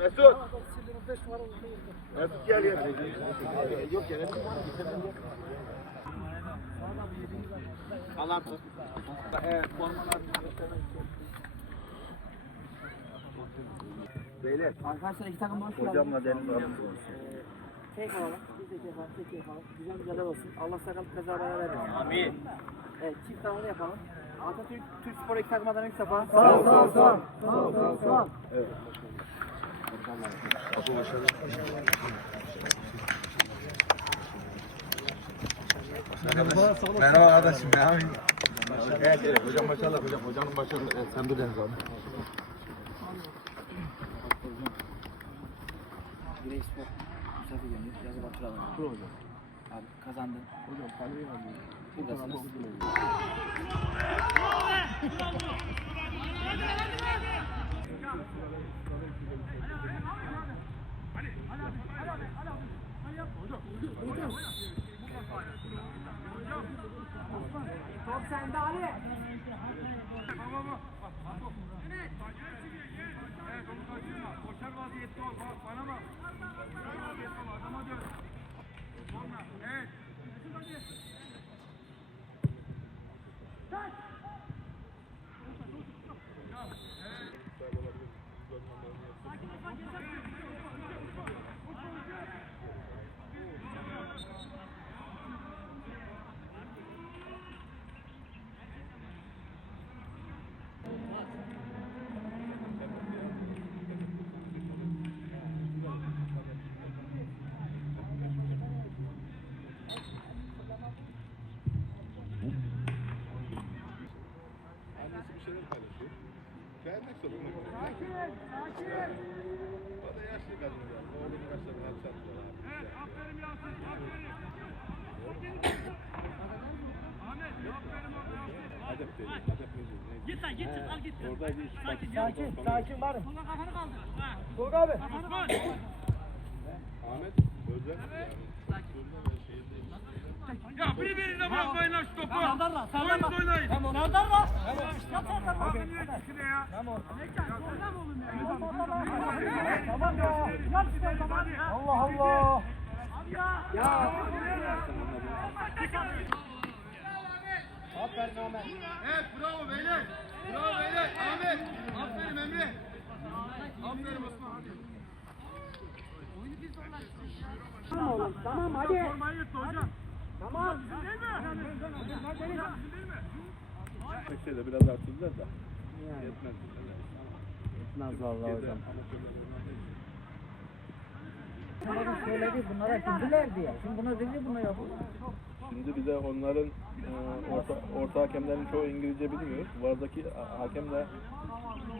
Mesut. Mesut gel gel. Yok gel. Alan tut. Evet, formalar. Beyler, Arkadaşlar iki takım geldiniz. hocamla deniz alın. Tek olalım. Biz de yapalım. Tek yapalım. Güzel mücadele olsun. Allah sakatlık kaza bana vermesin. Amin. Evet çift tamamını yapalım. Atatürk Türk Spor iki takım adına üç defa. Sağ ol, sağ ol, sağ ol. Sağ ol, sağ ol, sağ ol. Merhaba kardeşim ne yapayım? Evet, evet, hocam maşallah hocam. Hocanın başarılı. Evet, sen de deniz alın. Birey Spor. Misafir geliyor. Yazı batıralım. Kur hocam. Abi kazandın. Hocam kaleye alıyor. Buradasınız. Top sende Ali. Koşar vaziyette ol. Bak bana bak. Koşar vaziyette ol. Adama dön. Vermek zorunda. Sakin, sakin. O da yaşlı kadın yani. Oğlum kaçlarını hapse attılar. Evet. Aferin Yasin. Aferin. Ahmet. Aferin orada. Aferin. Hedef değil. Hedef değil. Neyse. Git lan git. Al git. Orada bir bak. Sakin, sakin varım. Sola kafanı kaldır. Tolga abi. Osman. Ahmet Özel yani. Sözler ve şehirde Ya birbirine bırakmayın lan şu topu. Sardarla, sardarla. Oyunuz oynayın. Tamam. Sardarla. Yap sardarla. Abi niye ikisine ya? Tamam. Orada mı oğlum ya? Tamam ya. Yap işte tamam. Allah Allah. Ya. Aferin Ahmet. Evet bravo beyler. Bravo beyler. Ahmet. Aferin Emre. Aferin Osman hadi. Tamam oğlum. Tamam hadi. Formayı yırttı De biraz arttırdılar da. Yetmez. Etmez vallahi hocam. Amatörler Sana söyledi bunlara bildiler diye. Şimdi buna dedi buna yapın. Şimdi bir de onların e, orta, orta hakemlerin çoğu İngilizce bilmiyor. Vardaki ha- hakem de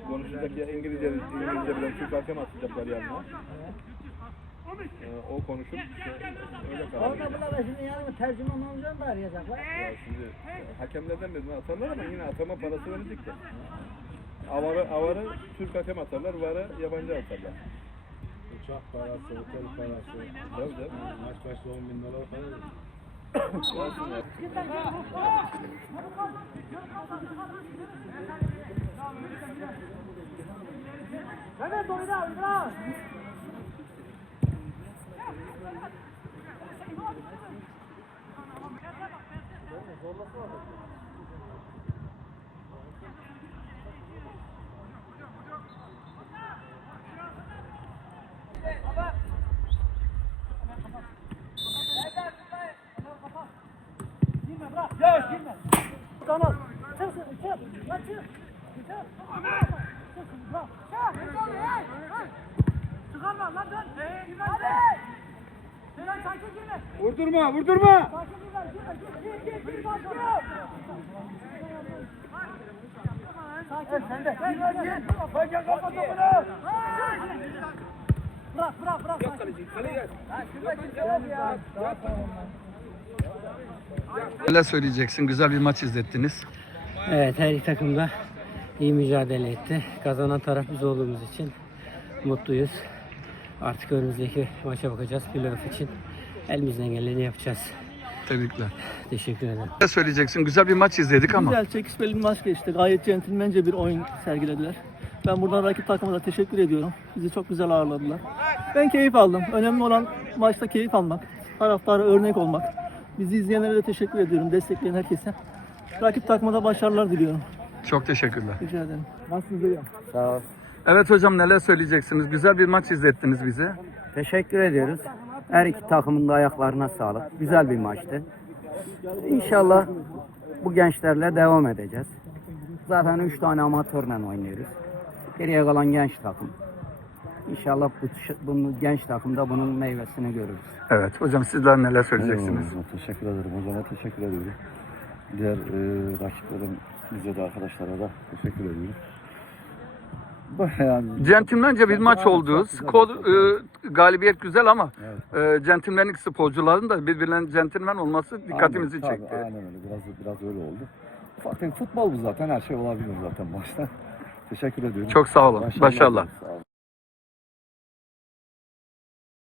konuşacak ya İngilizce, İngilizce bilen Türk hakem atacaklar yanına. E, o konuşup işte öyle karar Orada şimdi yani tercüman olacağını da arayacaklar. Ya şimdi e, hakemlerden birini atarlar ama yine atama parası verecekler. Avarı, avarı Türk hakem atarlar, varı yabancı atarlar. Uçak parası, otel parası, Tabii canım. maç başı 10 bin dolar para ya. Mehmet oyna oyna. Gel girme. Tamam. Çık çık çık. Lan çık. Çık. Çık. Bırak. Çıkarma lan dön. Hadi. Sakin girme. Vurdurma, vurdurma. Neler söyleyeceksin? Güzel bir maç izlettiniz. Evet her iki takım da iyi mücadele etti. Kazanan taraf biz olduğumuz için mutluyuz. Artık önümüzdeki maça bakacağız. Playoff için elimizden geleni yapacağız. Tebrikler. Teşekkür ederim. Neler söyleyeceksin? Güzel bir maç izledik ama. Güzel çekişmeli bir maç geçti. Gayet centilmence bir oyun sergilediler. Ben buradan rakip takıma da teşekkür ediyorum. Bizi çok güzel ağırladılar. Ben keyif aldım. Önemli olan maçta keyif almak. Taraftara örnek olmak. Bizi izleyenlere de teşekkür ediyorum. Destekleyen herkese. Rakip takıma da başarılar diliyorum. Çok teşekkürler. Rica ederim. Nasılsınız hocam? Sağ ol. Evet hocam neler söyleyeceksiniz? Güzel bir maç izlettiniz bize. Teşekkür ediyoruz. Her iki takımın da ayaklarına sağlık. Güzel bir maçtı. İnşallah bu gençlerle devam edeceğiz. Zaten 3 tane amatörle oynuyoruz. Geriye kalan genç takım. İnşallah bu, bunu genç takımda bunun meyvesini görürüz. Evet hocam sizler neler söyleyeceksiniz? Eyvallah, Teşekkür ederim hocama teşekkür ediyorum. Diğer e, rakiplerim, bize de arkadaşlara da teşekkür ediyorum. Bayağı Centilmence bir maç Aynen, oldu. Skor, e, galibiyet güzel ama Evet. e, centilmenlik sporcuların da birbirlerinin centilmen olması dikkatimizi Aynen, çekti. Tabii, aynen öyle. Biraz, biraz öyle oldu. Tefek futbol bu zaten. Her şey olabilir zaten başta. Teşekkür ediyorum. Çok sağ olun. Başarılar. Sağ olun.